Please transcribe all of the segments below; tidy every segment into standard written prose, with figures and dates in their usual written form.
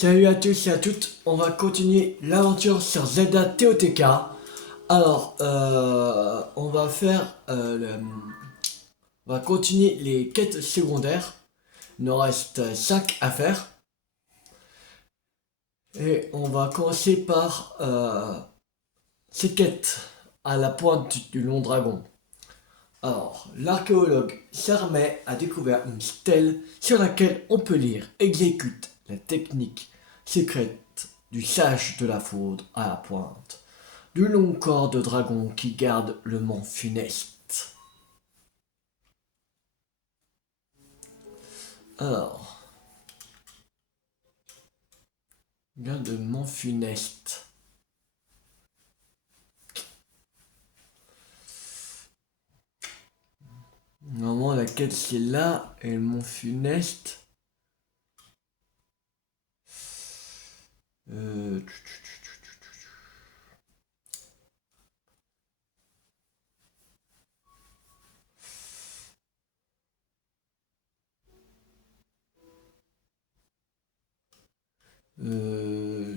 Salut à tous et à toutes, on va continuer l'aventure sur Zelda TOTK. Alors, on va continuer les quêtes secondaires. Il nous reste 5 à faire. Et on va commencer par ces quêtes à la pointe du long dragon. Alors, l'archéologue Sarmet a découvert une stèle sur laquelle on peut lire exécute la technique secrète du sage de la foudre à la pointe du long corps de dragon qui garde le mont funeste. Alors, garde le mont funeste. Normalement, la quête c'est là et le mont funeste. Euh...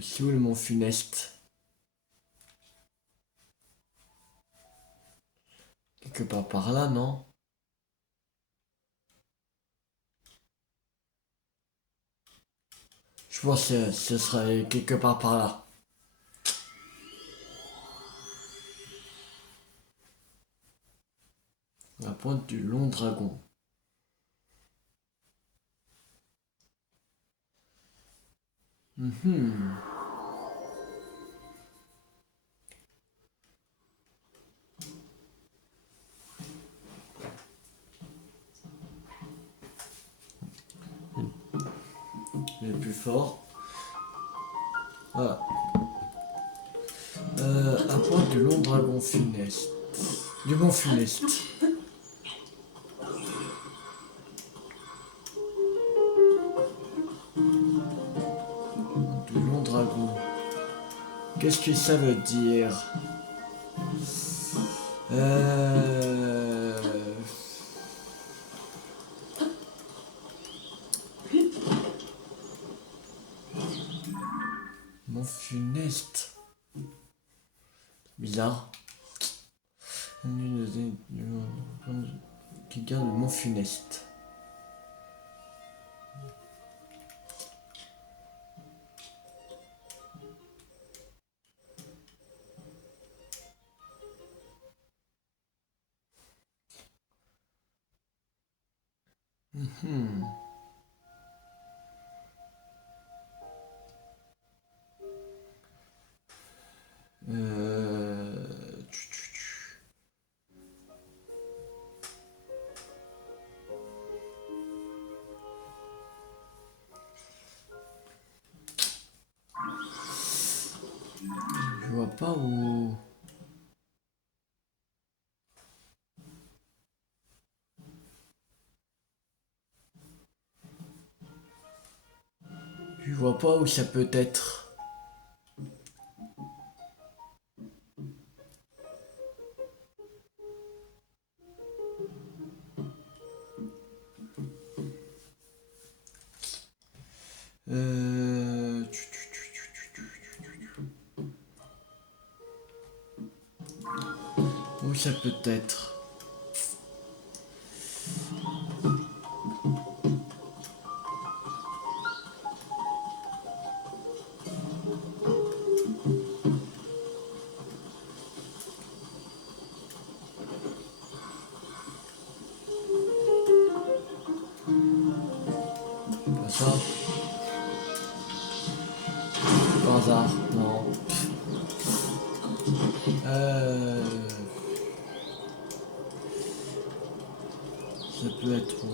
C'est où le mont funeste? Quelque part par là, non? Je pense que ce serait quelque part par là. La pointe du long dragon. Mhm. Le plus fort. Voilà. À pointe du long dragon funeste. Du mont funeste. Du long dragon. Qu'est-ce que ça veut dire? Euh... Mont funeste. Bizarre. Qui garde le mont funeste. Mhm. Euh... Je vois pas où. Je vois pas où ça peut être. Euh... Où ça peut être? Pas ça. Par hasard, non. Ça peut être où?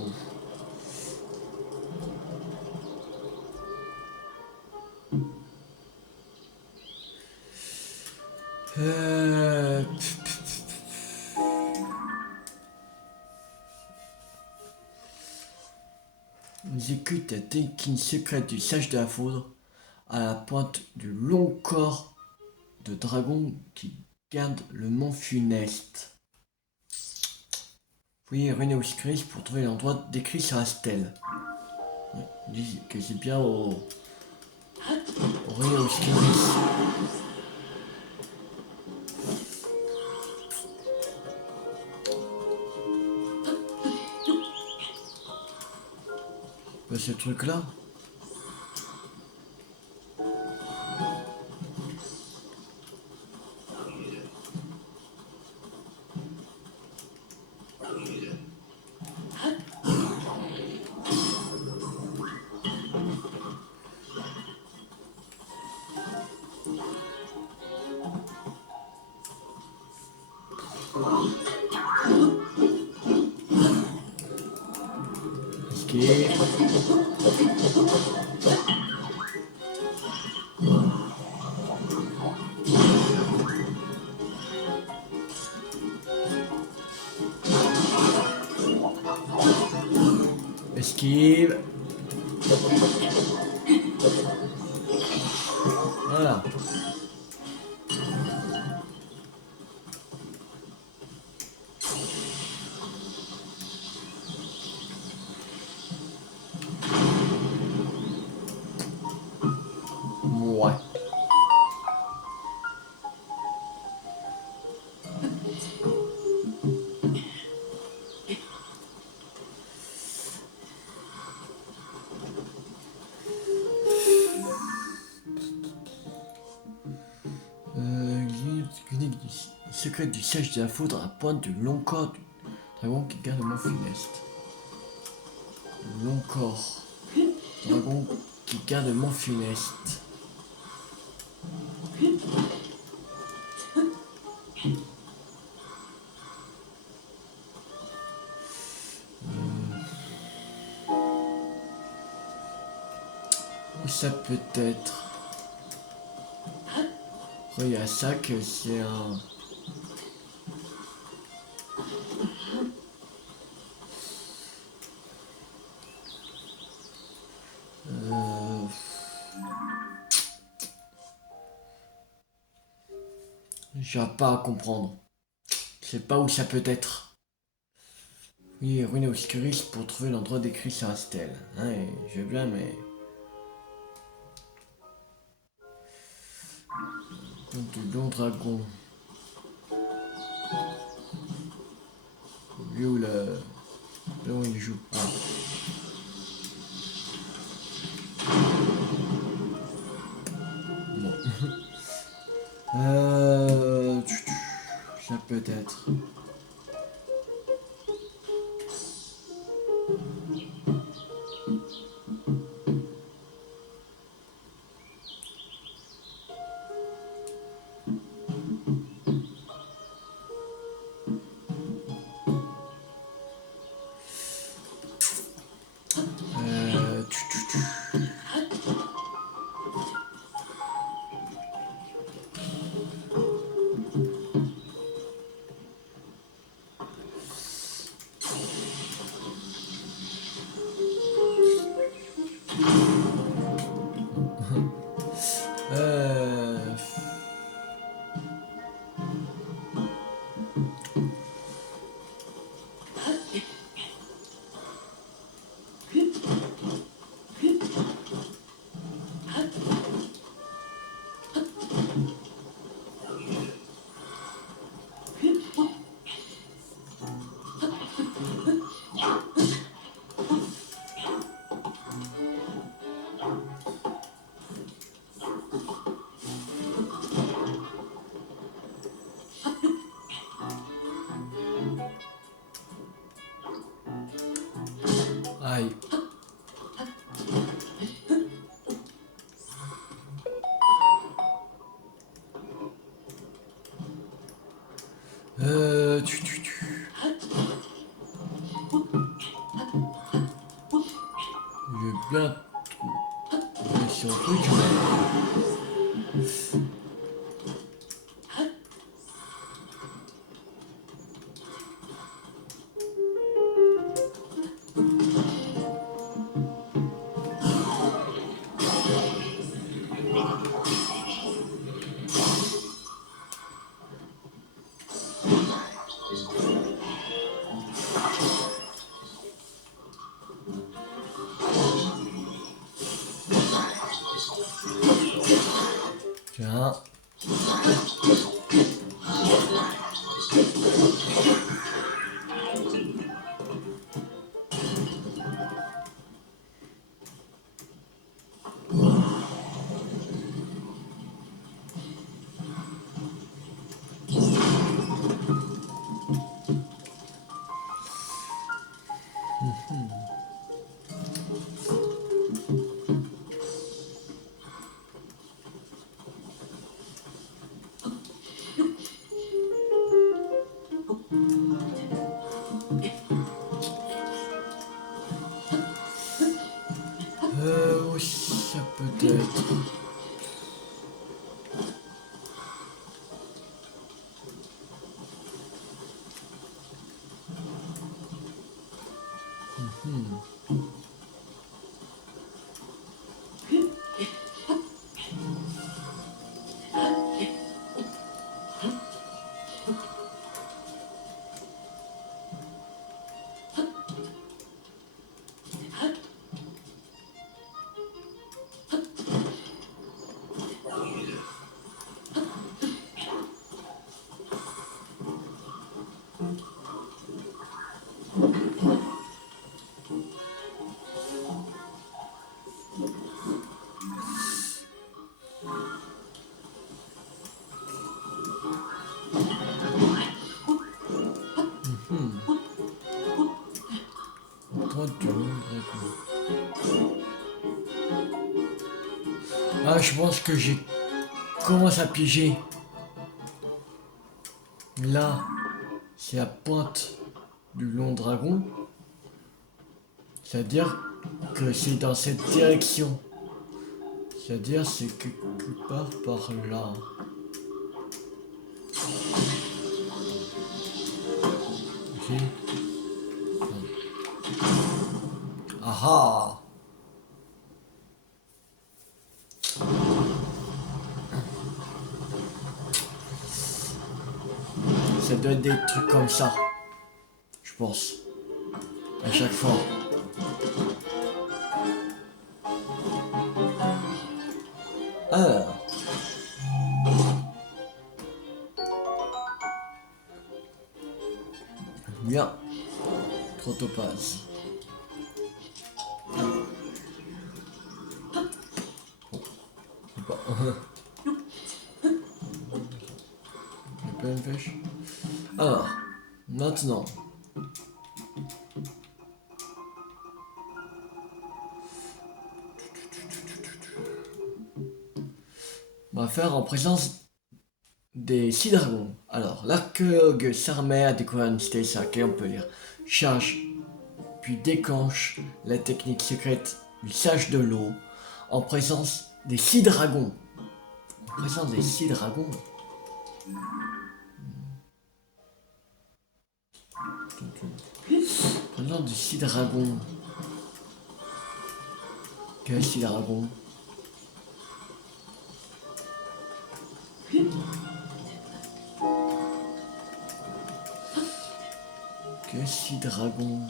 Euh... On exécute la technique secrète du sage de la foudre à la pointe du long corps de dragon qui garde le mont funeste. Fouillez ruine ou script pour trouver l'endroit décrit sur la stèle. Ils disent que c'est bien au... Rhinocéros. Bah, ce truc là. Esquive. Esquive. Voilà. Ouais. Secret du siège de la foudre à la pointe du long corps du dragon qui garde mon funeste. Long corps. Dragon qui garde mon funeste. Où ça peut être? Il y a ça que c'est un... J'arrive pas à comprendre. Je sais pas où ça peut être. Oui, ruine obscuris pour trouver l'endroit décrit sur la stèle. Ouais, je veux bien, mais... Du long dragon. Lui où le... Là où il joue. Ah. Bon. Ça peut être. Euh... Euh... Aïe. Euh... Je veux bien trouver sur un truc, mais... Tiens. Oui, ça peut être. Ah, je pense que j'ai commencé à piéger. Là, c'est la pointe du long dragon. C'est-à-dire que c'est dans cette direction. C'est-à-dire c'est quelque part par là. Ok. Ah ah. Ça doit être des trucs comme ça. Je pense. À chaque fois. Alors. Bien. Protopase. Plein de pêche. Alors. Maintenant. On va faire en présence des 6 dragons. Alors, l'archéologue s'armait à découvrir une cité sacrée, on peut lire charge, puis déclenche la technique secrète du sage de l'eau en présence des 6 dragons. En présence des 6 dragons. En présence des 6 dragons. Quels 6 dragons? Que 6 dragons?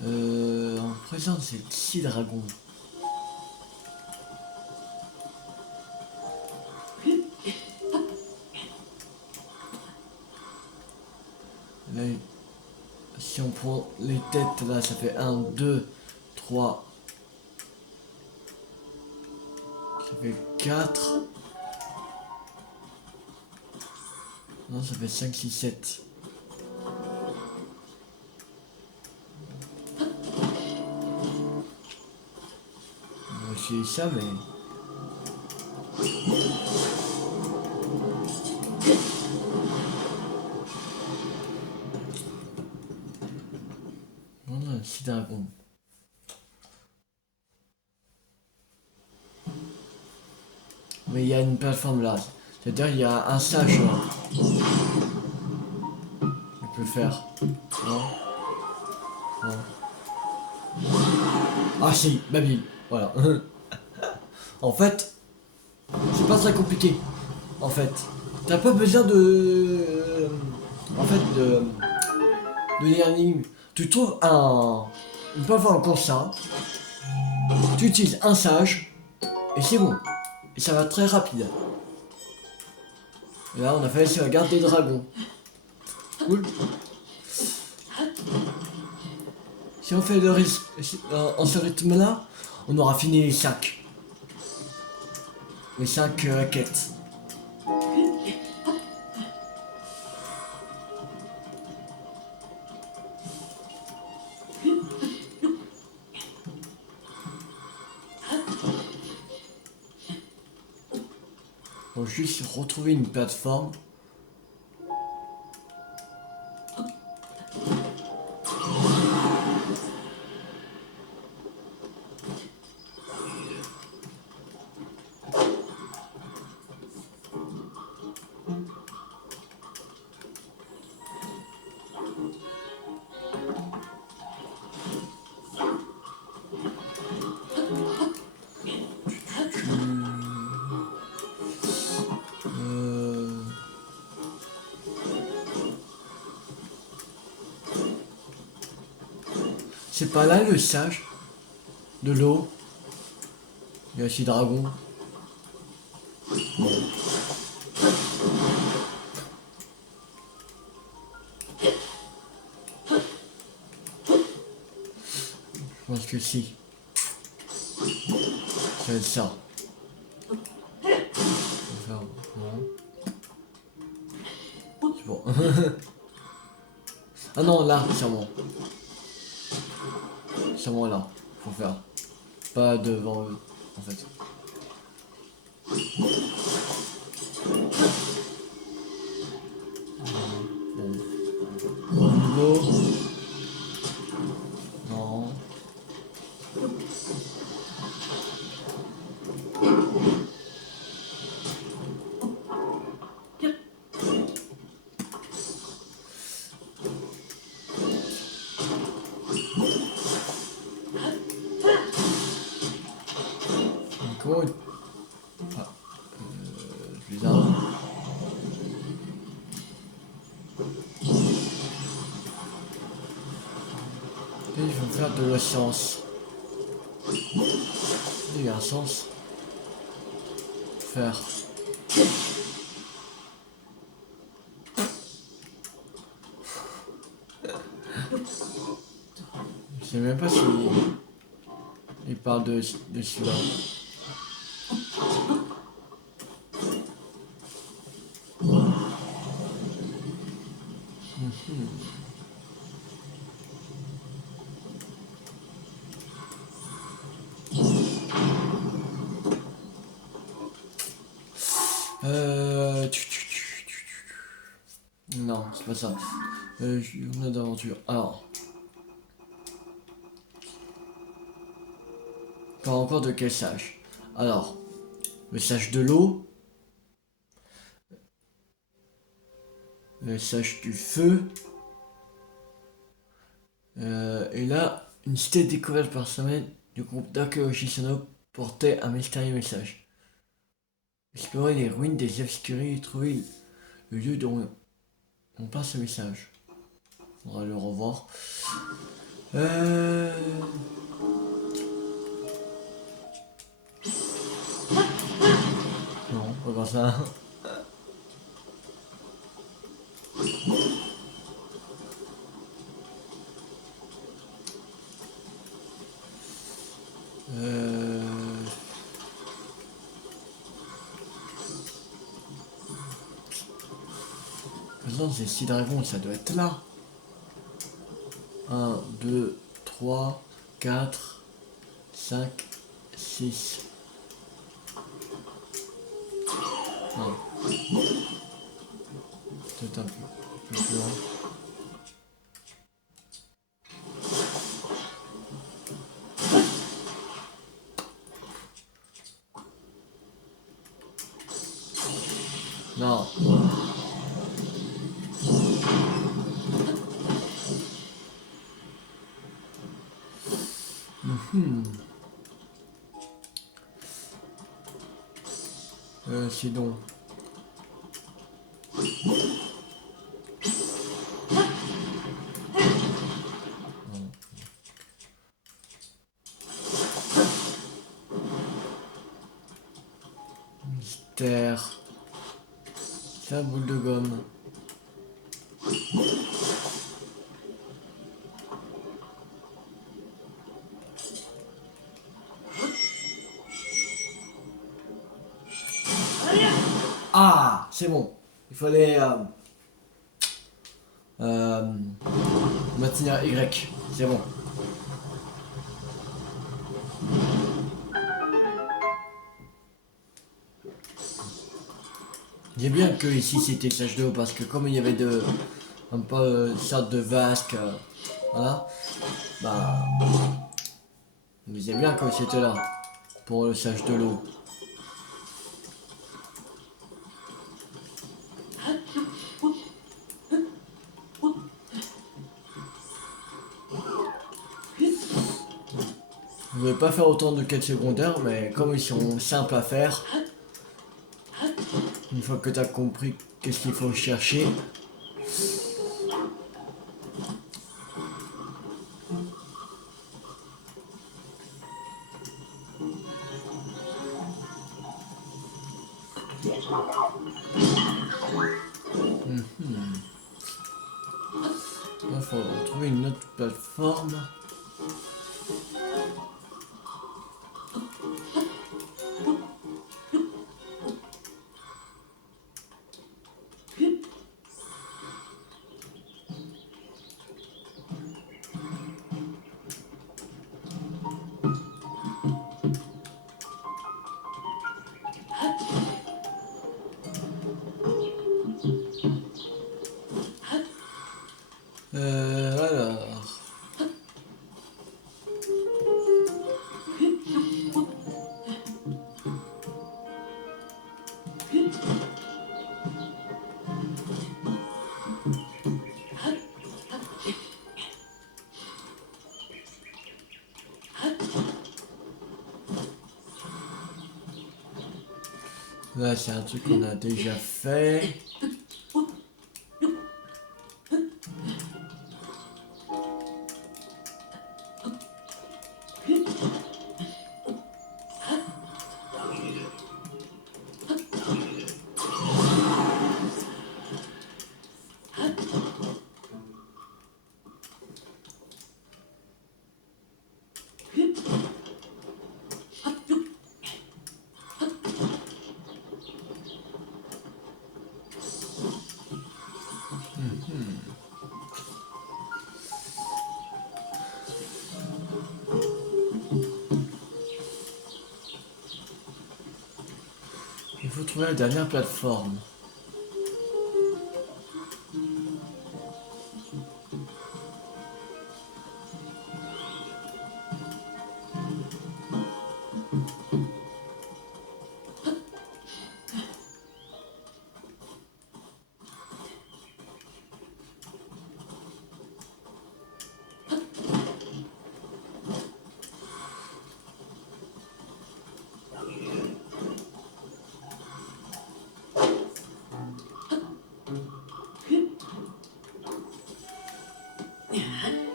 En présence des 6 dragons. Là, si on prend les têtes là, ça fait 1, 2, 3. Ça fait 4. Non, ça fait 5, 6, 7. On va essayer ça, mais... On a un petit dragon. Mais il y a une plateforme là. C'est-à-dire il y a un sage là. Il peut le faire. Non. Non. Ah si, Baby. Voilà. En fait, c'est pas très compliqué. En fait, t'as pas besoin de... En fait, de... de l'énigme. Tu trouves une plateforme comme ça, tu utilises un sage, et c'est bon. Et ça va très rapide. Et là, on a fait sur la garde des dragons. Cool. Si on fait en ce rythme-là, on aura fini les 5. Les 5 quêtes. Faut juste retrouver une plateforme. Euh, C'est pas là le sage de l'eau. Il y a aussi dragon. Bon. Je pense que si. Ça va être ça. On va faire... Non. C'est bon. Ah non, là, sûrement. Sûrement là. Faut faire. Pas devant eux, en fait. Bon. Go. Non. Comment il... Ah, bizarre. Et je vais faire de la science. Il y a un sens. Faire. Je sais même pas si il parle de celui-là. Non, c'est pas ça. Journée d'aventure. Alors. Pas encore de quel sage. Alors. Le sage de l'eau. Le sage du feu. Et là, une cité découverte par semaine du groupe d'archéologie sonore portait un mystérieux message. Explorer les ruines des obscuries et trouver le lieu dont on passe ce message. On va le revoir. Non, pas comme ça. Maintenant, c'est 6 dragons, ça doit être là. 1, 2, 3, 4, 5, 6. Non. Peut-être un peu plus loin. Non. C'est donc. terre. C'est un boule de gomme. Ah, c'est bon. Il fallait maintenir Y. C'est bon. J'ai bien que ici c'était sèche d'eau parce que comme il y avait un peu sorte de vasque, voilà, bah, on disait bien que c'était là pour le sèche de l'eau. Je ne vais pas faire autant de quêtes secondaires, mais comme ils sont simples à faire, une fois que tu as compris qu'est-ce qu'il faut chercher, il faut trouver une autre plateforme. Alors. Là, c'est un truc qu'on a déjà fait. Il faut trouver la dernière plateforme.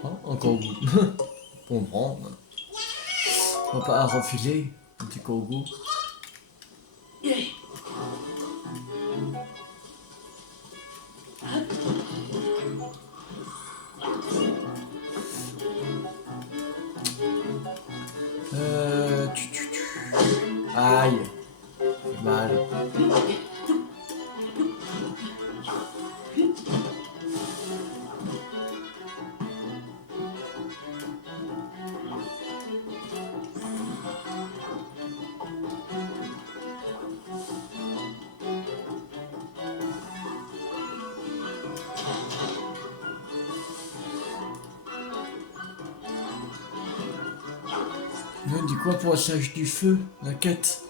Oh, encore goût. Pour prendre. On va pas refiler un petit goût. Aïe, fait mal. Il dit quoi pour le sage du feu, la quête?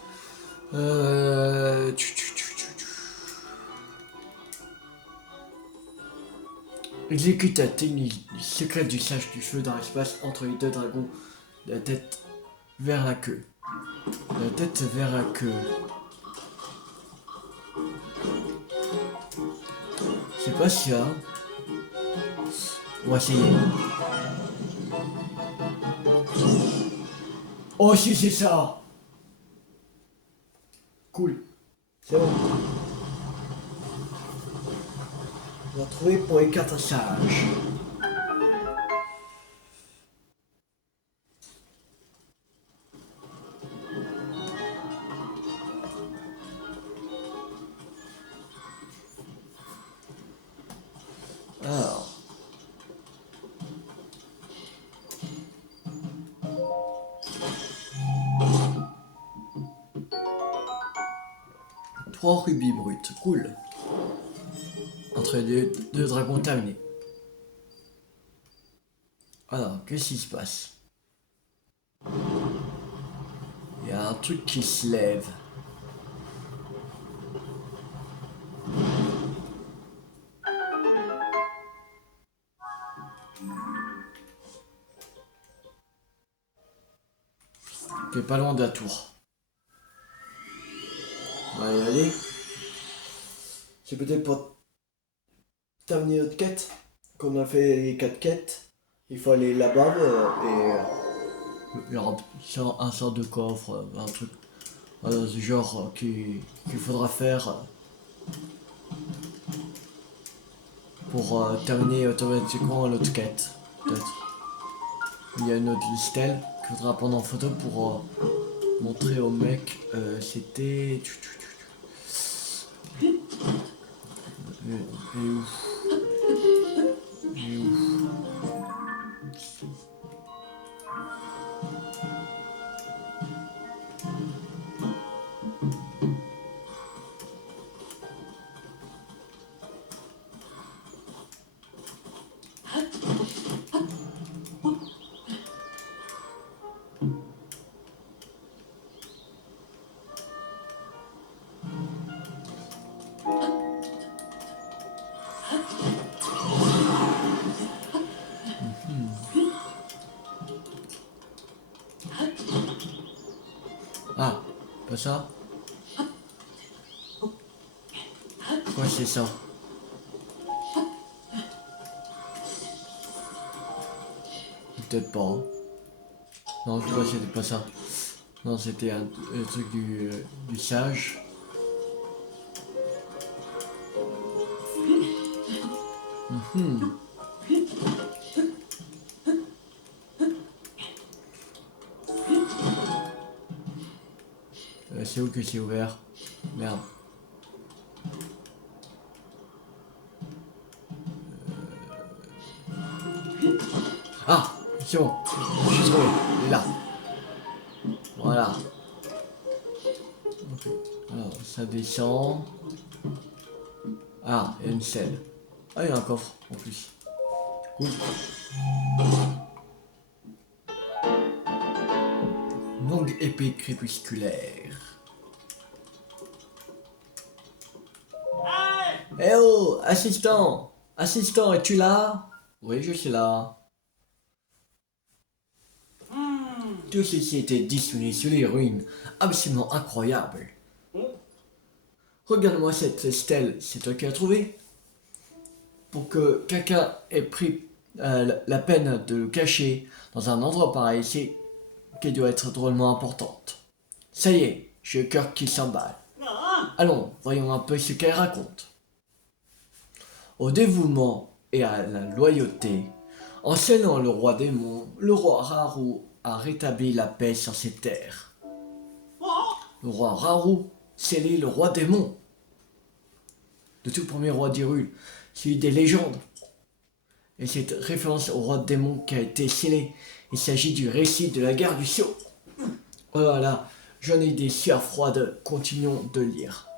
Exécute la technique secrète du sage du feu dans l'espace entre les deux dragons. La tête vers la queue. La tête vers la queue. Je sais pas si là. On va essayer. Oh si c'est ça. Cool. C'est bon. On a trouvé pour les 4 sages. Alors. Trois rubis bruts, cool. Entre les deux dragons terminés. Alors, qu'est-ce qui se passe? Il y a un truc qui se lève. T'es pas loin de la tour. On va y aller. C'est peut-être pour terminer notre quête. Comme on a fait les 4 quêtes, il faut aller là-bas il y aura un sort de coffre, un truc du genre qu'il faudra faire pour terminer automatiquement l'autre quête. Peut-être. Il y a une autre listelle qu'il faudra prendre en photo pour montrer au mec. C'était. Et où? Et où? Ah, pas ça? Quoi c'est ça? Peut-être pas. Hein. Non, je crois que c'était pas ça. Non, c'était un truc du sage. C'est où que c'est ouvert? Merde. Ah, c'est bon. Je suis trouvé. Il est là. Voilà. Ok. Alors, ça descend. Ah, il y a une selle. Ah, il y a un coffre en plus. Cool. Longue épée crépusculaire. Eh oh, assistant! Assistant, es-tu là? Oui, je suis là. Tout ceci était disponible sur les ruines. Absolument incroyable. Regarde-moi cette stèle, c'est toi qui l'as trouvée? Pour que quelqu'un ait pris la peine de le cacher dans un endroit pareil, c'est qu'elle doit être drôlement importante. Ça y est, j'ai le cœur qui s'emballe. Allons, voyons un peu ce qu'elle raconte. Au dévouement et à la loyauté, en scellant le roi démon, le roi Raoult a rétabli la paix sur ses terres. Le roi Raoult scellait le roi démon, le tout premier roi d'Hyrule, celui des légendes. Et cette référence au roi démon qui a été scellé, il s'agit du récit de la guerre du Sceau. Oh là là, j'en ai des sueurs froides, continuons de lire.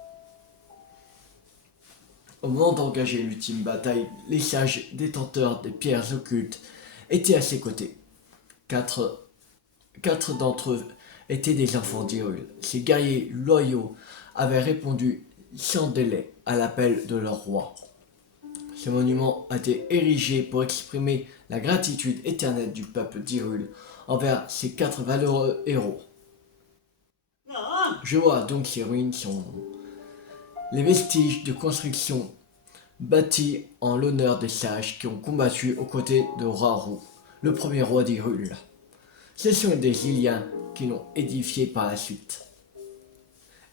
Au moment d'engager l'ultime bataille, les sages détenteurs des pierres occultes étaient à ses côtés. Quatre d'entre eux étaient des enfants d'Hyrule. Ces guerriers loyaux avaient répondu sans délai à l'appel de leur roi. Ce monument a été érigé pour exprimer la gratitude éternelle du peuple d'Hyrule envers ces 4 valeureux héros. Je vois donc ces ruines sont les vestiges de construction bâties en l'honneur des sages qui ont combattu aux côtés de Raoult, le premier roi d'Hyrule. Ce sont des Iliens qui l'ont édifié par la suite.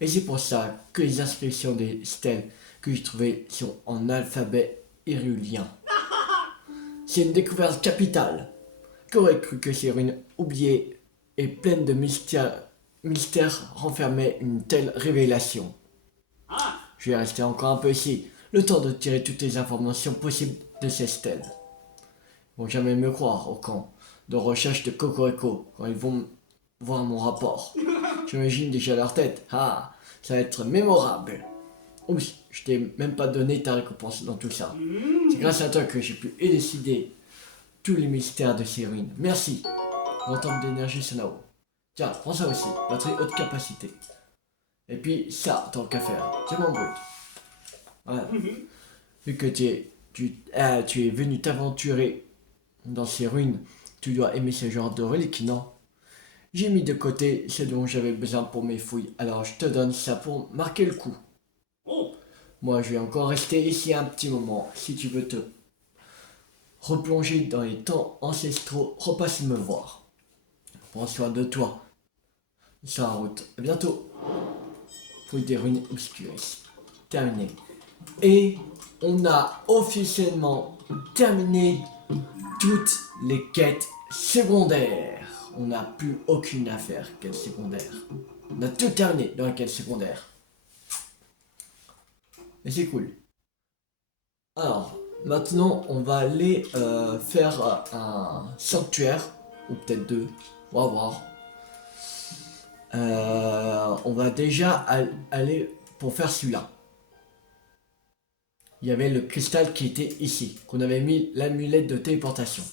Et c'est pour ça que les inscriptions des stèles que j'ai trouvées sont en alphabet hyrulien. C'est une découverte capitale. Qu'aurait cru que ces ruines oubliées et pleines de mystères renfermaient une telle révélation? Je vais rester encore un peu ici, le temps de tirer toutes les informations possibles de ces stèles. Ils vont jamais me croire au camp de recherche de Cocorico quand ils vont voir mon rapport. J'imagine déjà leur tête. Ah, ça va être mémorable. Oups, je t'ai même pas donné ta récompense dans tout ça. C'est grâce à toi que j'ai pu élucider tous les mystères de ces ruines. Merci. L'entente d'énergie Sanao. Tiens, prends ça aussi. Batterie haute capacité. Et puis ça, tant qu'à faire. Diamant brut. Voilà. Vu que tu es venu t'aventurer dans ces ruines, tu dois aimer ce genre de reliques, non? J'ai mis de côté ce dont j'avais besoin pour mes fouilles, alors je te donne ça pour marquer le coup. Moi, je vais encore rester ici un petit moment. Si tu veux te replonger dans les temps ancestraux, repasse me voir. Prends soin de toi. Sur la route. À bientôt. Fouille des ruines obscures. Terminé. Et on a officiellement terminé toutes les quêtes secondaires. On n'a plus aucune affaire quête secondaire. On a tout terminé dans la quête secondaire. Et c'est cool. Alors, maintenant, on va aller faire un sanctuaire, ou peut-être deux, on va voir. On va déjà aller pour faire celui-là. Il y avait le cristal qui était ici, qu'on avait mis l'amulette de téléportation.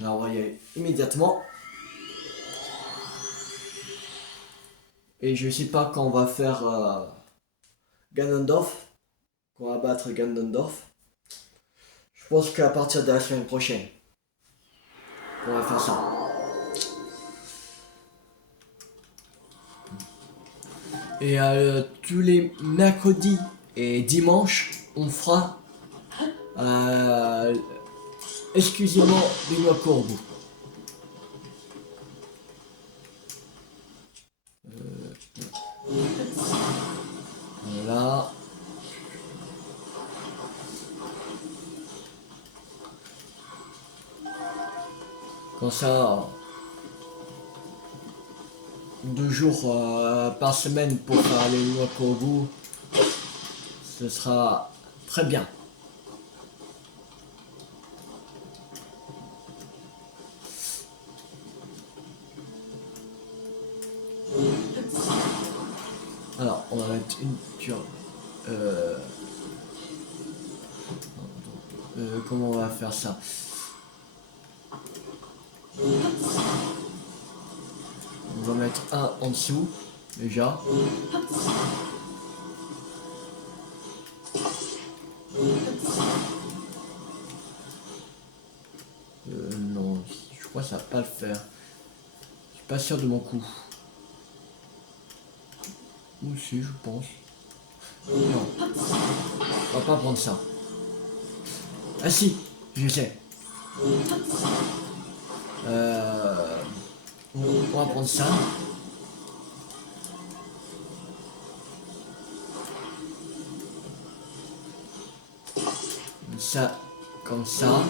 Alors on va y aller immédiatement. Et je sais pas quand on va faire Ganondorf, qu'on va battre Ganondorf. Je pense qu'à partir de la semaine prochaine, on va faire ça. Et tous les mercredis et dimanches, on fera exclusivement des noix corbeaux. Voilà. Comme ça, 2 jours par semaine pour faire les noix corbeaux, ce sera très bien. Alors, on va mettre une turbe. Comment on va faire ça? On va mettre un en dessous, déjà. Non, je crois que ça va pas le faire. Je suis pas sûr de mon coup. Ou si, je pense. Non. On va pas prendre ça. Ah si, je sais. On va prendre ça. Ça, comme ça.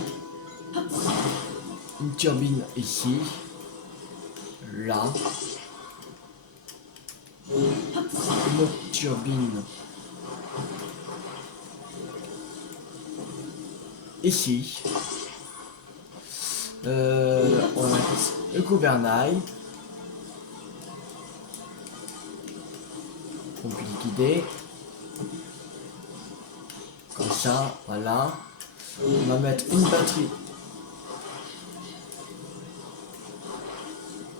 Une turbine ici. Là. Une autre turbine. Ici. On va mettre le gouvernail. On peut liquider. Comme ça, voilà. On va mettre une batterie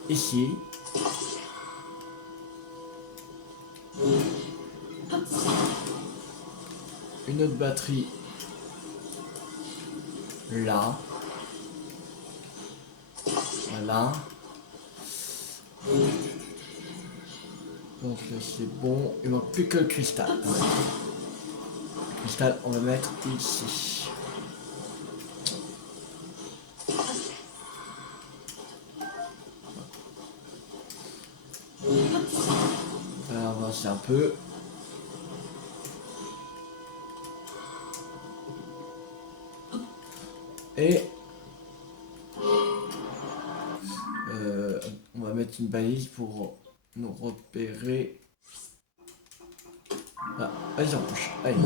ici. Une autre batterie là. Voilà. Donc c'est bon. Il manque plus que le cristal. Le cristal, on va mettre ici. Alors on va avancer un peu. Et on va mettre une balise pour nous repérer. Ah, allez, en bouche. Allez.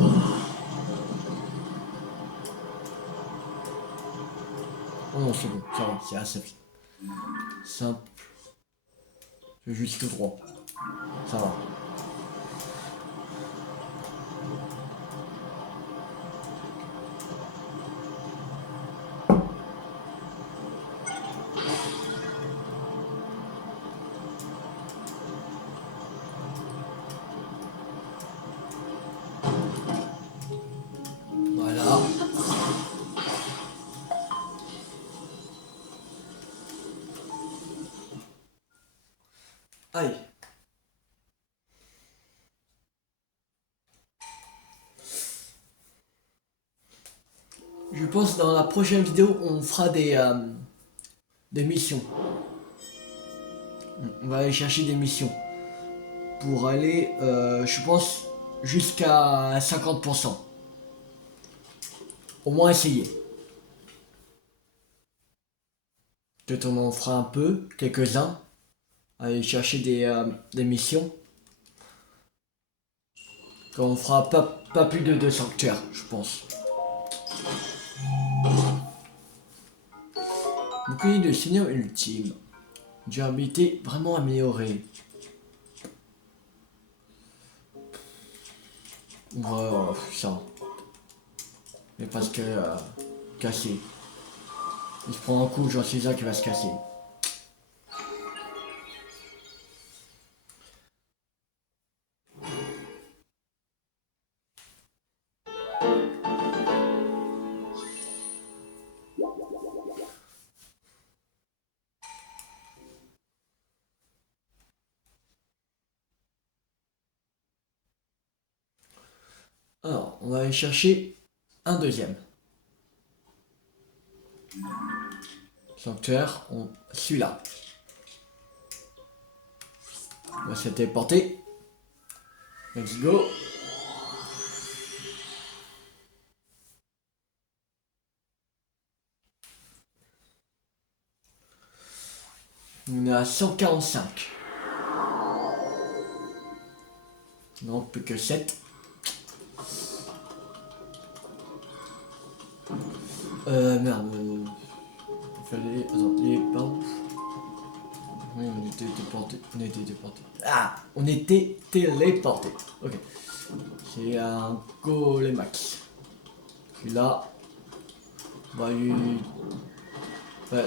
Oh non, c'est bon, ça va, c'est assez simple. Je vais juste tout droit. Ça va. Voilà. Aïe. Je pense dans la prochaine vidéo, on fera des missions. On va aller chercher des missions. Pour aller, je pense, jusqu'à 50%. Au moins essayer. Peut-être on en fera un peu, quelques-uns. Aller chercher des missions. Quand on fera pas plus de 2 sanctuaires, je pense. Bouclier de seigneur ultime. Durabilité vraiment améliorée. Voilà, ça. Mais parce que cassé. Il se prend un coup, j'en suis un qui va se casser. Alors, on va aller chercher un deuxième. Sanctuaire, celui-là. On va se téléporter. Let's go. On est à 145. Non, plus que 7. Merde. Il fallait... Attends, il est pas où? Oui, on était déporté. On était déporté. Ah, on était téléporté. Ok. C'est un Golemax. Celui-là, on va lui... Ouais,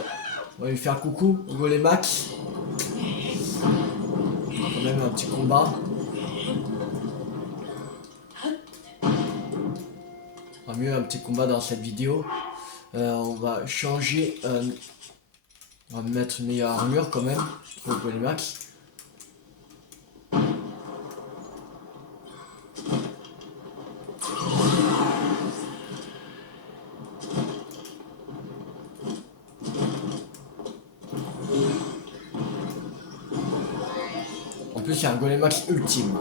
on va lui faire coucou au Golemax. Quand même un petit combat. Mieux un petit combat dans cette vidéo. On va changer. On va mettre une meilleure armure quand même. Pour le Golemax. En plus, c'est un Golemax ultime.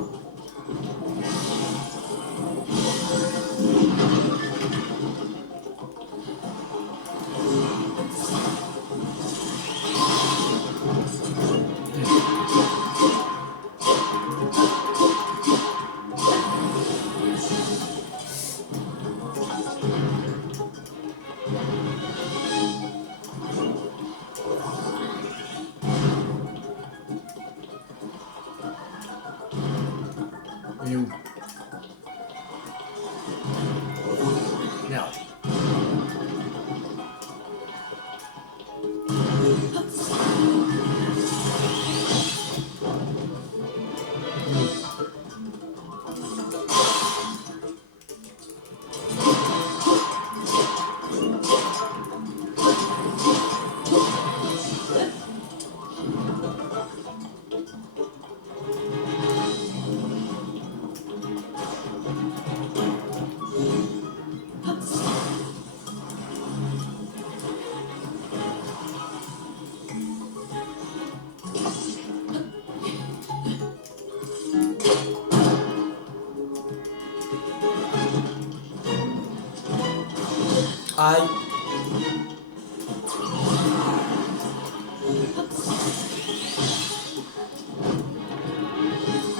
Aïe.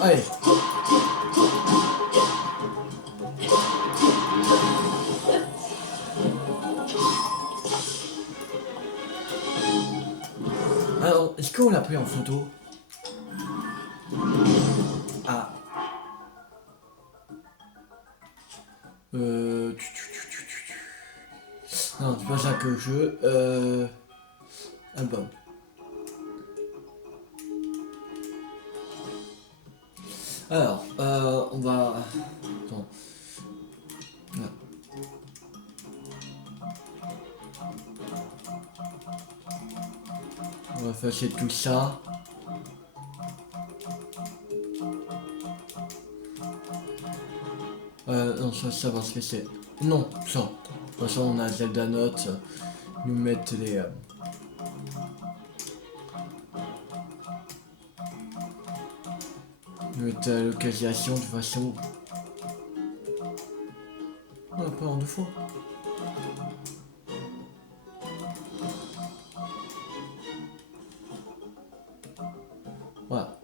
Allez. Alors, est-ce qu'on l'a pris en photo? Ah. Non, c'est pas ça que je veux. Album. Alors, on va... Attends. Là. On va effacer tout ça. Non, ça va ce que c'est. Non, ça. De toute façon, on a Zelda Note. Nous mettre les... nous mettre la localisation de toute façon. On l'a pris en 2 fois. Voilà.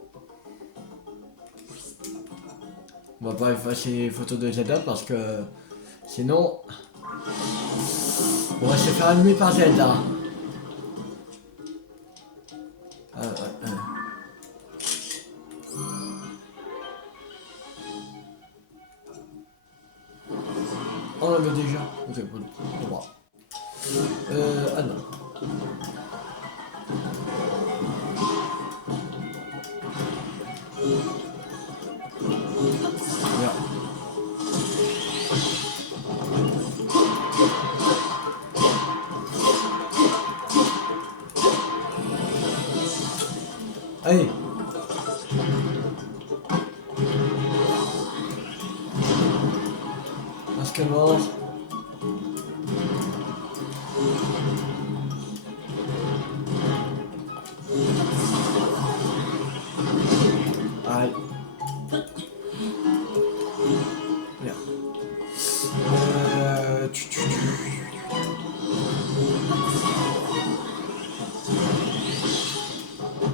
On va pas effacer les photos de Zelda parce que sinon on va se faire allumer par Zelda. On l'avait déjà. Ok, bon, on va voir. Ah non. Voilà. Allez. Masque mort. Aïe. Merde.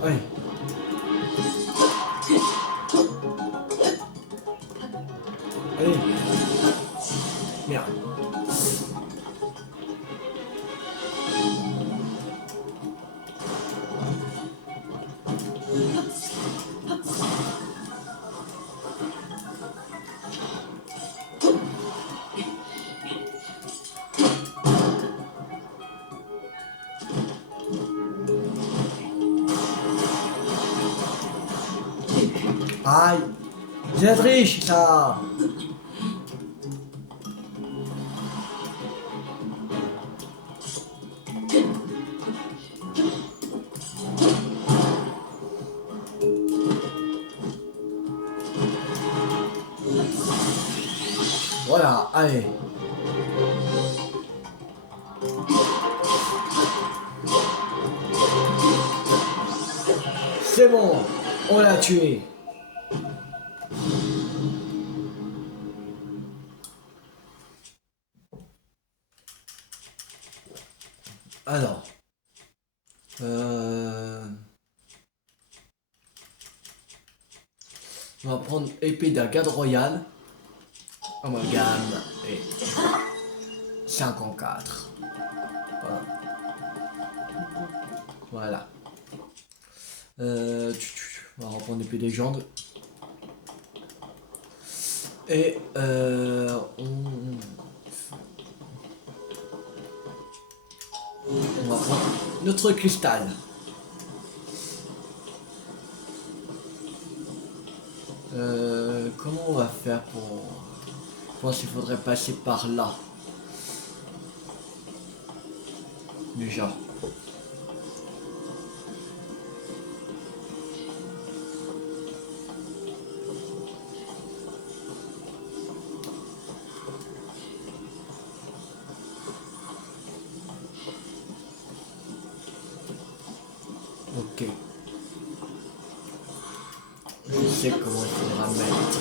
Allez. Allez. Merde. Aïe. J'ai la triche, ça. Voilà, allez. C'est bon, on l'a tué. Alors, on va prendre épée d'un garde royal. Amalgame et 54. Voilà. Voilà. On va reprendre épée légende. Et on va prendre notre cristal. Comment on va faire pour... Je pense qu'il faudrait passer par là. Déjà. Ok. Je sais comment il faudra mettre.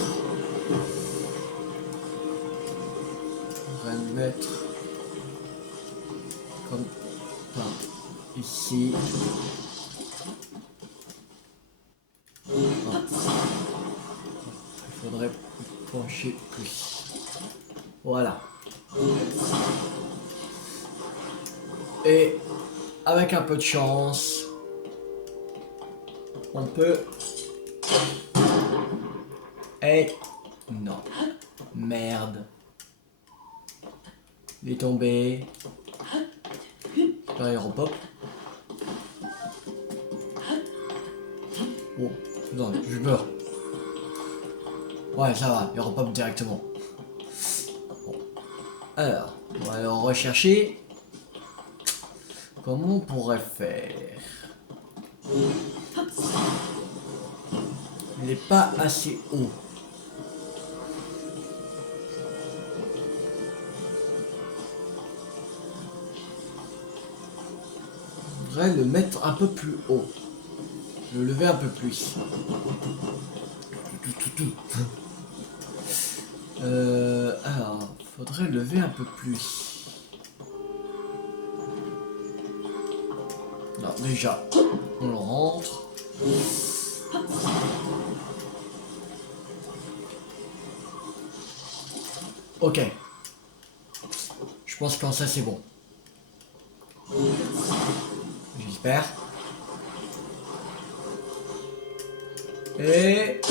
On va mettre Comme par ici. Ah. Il faudrait pencher plus. Voilà. Et avec un peu de chance, on peut... Et... Non. Merde. Il est tombé. Super Hero Pop. Oh, non, j'ai peur. Ouais, ça va, Hero Pop directement. Bon. Alors, on va aller rechercher. Comment on pourrait faire? Il n'est pas assez haut. On devrait le mettre un peu plus haut. Le lever un peu plus. Alors, faudrait le lever un peu plus. Non, déjà, on le rentre. Ok. Je pense qu'en ça c'est bon. J'espère. Et...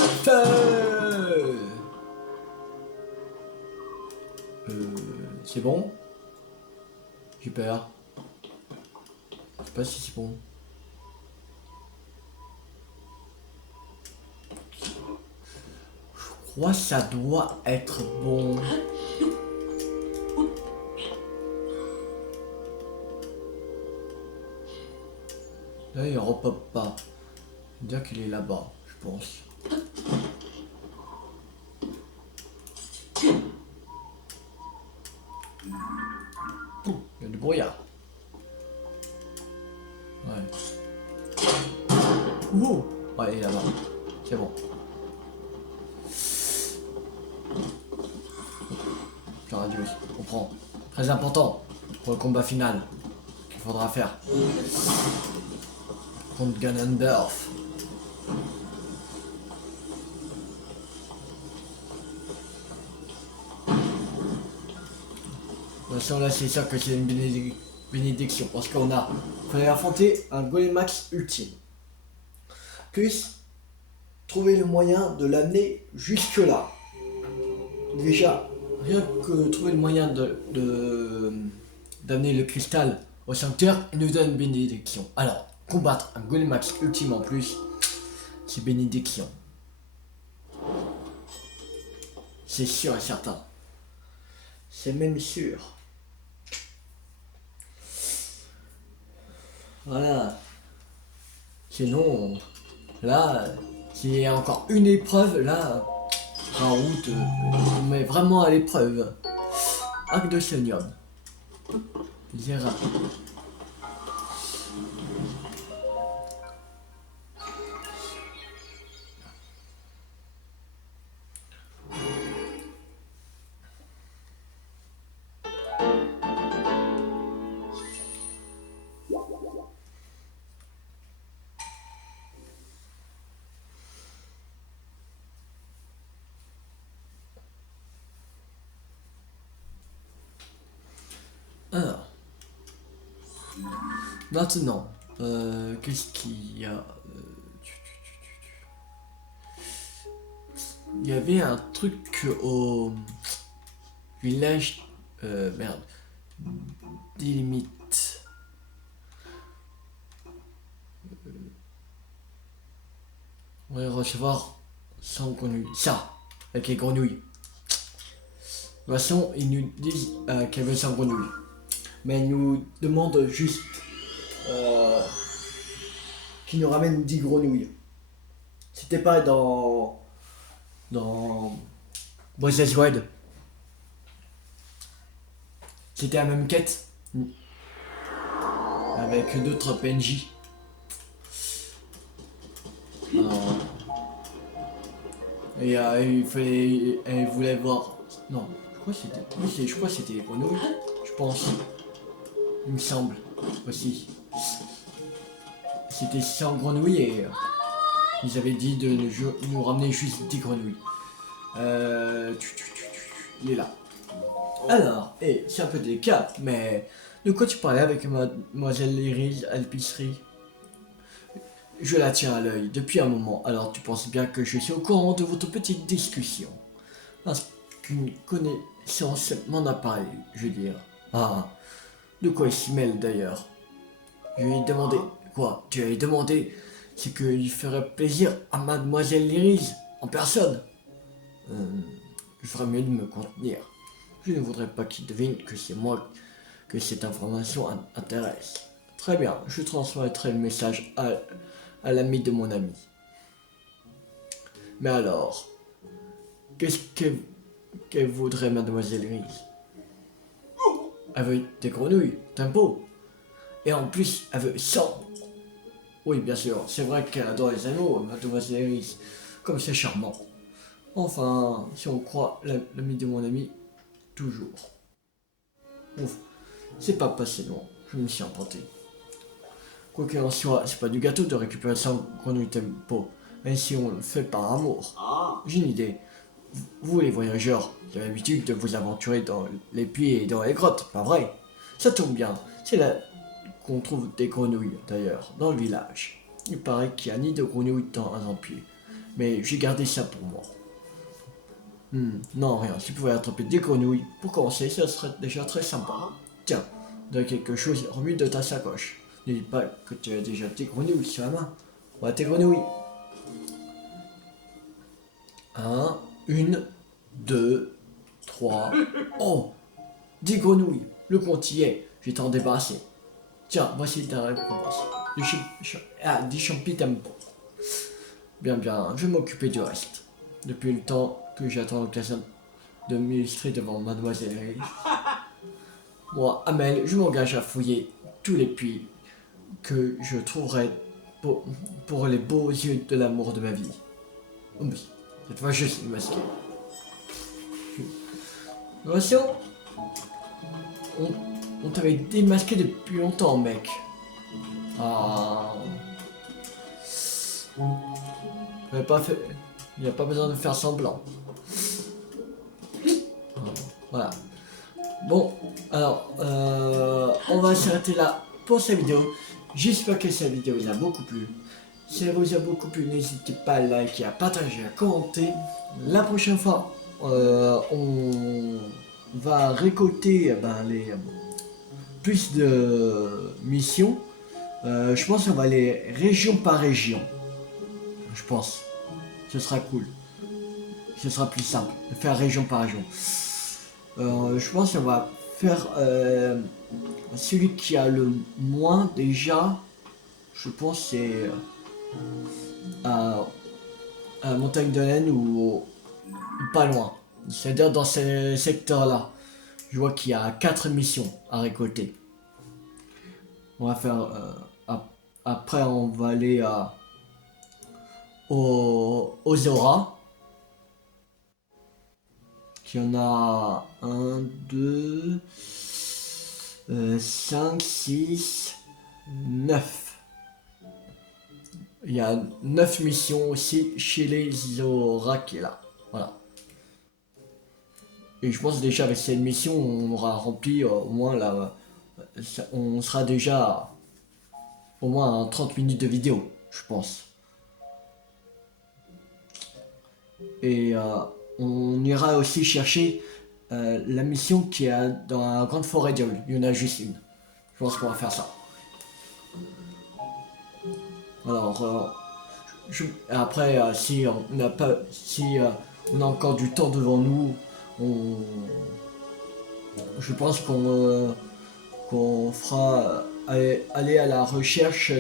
c'est bon? J'ai peur. Je sais pas si c'est bon. Je crois que ça doit être bon. Là, il repop pas. Dire qu'il est là-bas, je pense. Il y a du brouillard. Ouais. Ouh. Ouais, il est là-bas. C'est bon. J'aurais dû. On prend. Très important pour le combat final qu'il faudra faire. Contre Ganondorf. De toute façon, là, c'est sûr que c'est une bénédiction. Parce qu'on a. Fallait affronter un Golemax ultime. Puis, trouver le moyen de l'amener jusque-là. Déjà, rien que trouver le moyen d'amener le cristal au sanctuaire, il nous donne une bénédiction. Alors, combattre un Golemax ultime en plus, c'est bénédiction. C'est sûr et certain. C'est même sûr. Voilà. Sinon, là, s'il y a encore une épreuve, là, Raoult on met vraiment à l'épreuve. Arc de Sonium. Zera. Alors, maintenant, qu'est-ce qu'il y a Il y avait un truc au village, merde, des limites. On va recevoir 100 grenouilles. Ça, avec les grenouilles. De toute façon, ils nous disent qu'elles veulent 100 grenouilles. Mais ils nous demandent juste qu'ils nous ramènent 10 grenouilles. C'était pas dans Breath of Wild. C'était la même quête. Avec d'autres PNJ. Et elle voulait voir. Non, je crois que c'était. Oui, je crois que c'était les grenouilles. Je pense. il me semble, aussi. C'était 100 grenouilles et ils avaient dit de nous ramener juste 10 grenouilles. Il est là. Alors, c'est un peu délicat, mais de quoi tu parlais avec mademoiselle Iris à l'épicerie? Je la tiens à l'œil depuis un moment, alors tu penses bien que je suis au courant de votre petite discussion. Parce qu'une connaissance m'en a parlé, je veux dire. Ah, de quoi il s'y mêle d'ailleurs? Je lui ai demandé. Quoi? Tu lui as demandé ce que lui ferait plaisir à mademoiselle Iris en personne? Je ferais mieux de me contenir. Je ne voudrais pas qu'il devine que c'est moi que cette information intéresse. Très bien, je transmettrai le message à l'ami de mon ami. Mais alors, qu'est-ce qu'elle voudrait mademoiselle Iris? Elle veut des grenouilles, tempo. Et en plus, elle veut 100. Oui, bien sûr, c'est vrai qu'elle adore les animaux, mademoiselle Iris. Comme c'est charmant. Enfin, si on croit l'ami de mon ami, toujours. Ouf, c'est pas passé loin, je me suis emporté. Quoi qu'il en soit, c'est pas du gâteau de récupérer 100 grenouilles tempo, même si on le fait par amour. J'ai une idée. Vous les voyageurs, vous avez l'habitude de vous aventurer dans les puits et dans les grottes, pas vrai? Ça tombe bien, c'est là qu'on trouve des grenouilles d'ailleurs, dans le village. Il paraît qu'il n'y a ni de grenouilles dans un puits, mais j'ai gardé ça pour moi. Non, rien, si tu pouvais attraper des grenouilles, pour commencer, ça serait déjà très sympa. Tiens, donne quelque chose, remue de ta sacoche. Ne dis pas que tu as déjà des grenouilles sur la main. Voilà tes grenouilles. 1, 2, 3. Oh, 10 grenouilles. Le compte y est. Je vais t'en débarrasser. Tiens, voici ta récompense. 10 champis tempo. Bien, je vais m'occuper du reste. Depuis le temps que j'attends l'occasion de m'illustrer devant mademoiselle Iris. Moi, Amel, je m'engage à fouiller tous les puits que je trouverai pour les beaux yeux de l'amour de ma vie. Oh oui, cette fois je suis masqué. Attention, on t'avait démasqué depuis longtemps, mec. Ah. Il n'y a pas besoin de faire semblant. Voilà. Bon, alors, on va s'arrêter là pour cette vidéo. J'espère que cette vidéo vous a beaucoup plu. Si elle vous a beaucoup plu, n'hésitez pas à liker, à partager, à commenter. La prochaine fois, on va récolter plus de missions. Je pense qu'on va aller région par région. Je pense. Ce sera cool. Ce sera plus simple de faire région par région. Je pense qu'on va faire celui qui a le moins déjà. Je pense c'est à la montagne de laine ou pas loin. C'est-à-dire dans ce secteur-là. Je vois qu'il y a 4 missions à récolter. On va faire. Après, on va aller aux auras. Il y en a 1, 2, 5, 6, 9. Il y a 9 missions aussi chez les auras qui est là. Voilà. Et je pense déjà avec cette mission, on aura rempli au moins là. On sera déjà au moins à 30 minutes de vidéo, je pense. Et on ira aussi chercher la mission qui est dans la grande forêt d'Yol. Il y en a juste une. Je pense qu'on va faire ça. Alors, après, si on n'a pas, si on a encore du temps devant nous, je pense qu'on fera aller à la recherche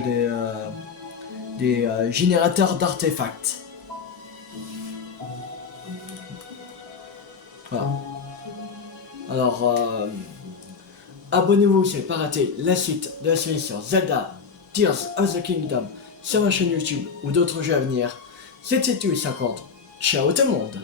des générateurs d'artefacts. Voilà. Alors, abonnez-vous si vous n'avez pas raté la suite de la série sur Zelda Tears of the Kingdom sur ma chaîne YouTube ou d'autres jeux à venir. C'était tout 50. Ciao tout le monde!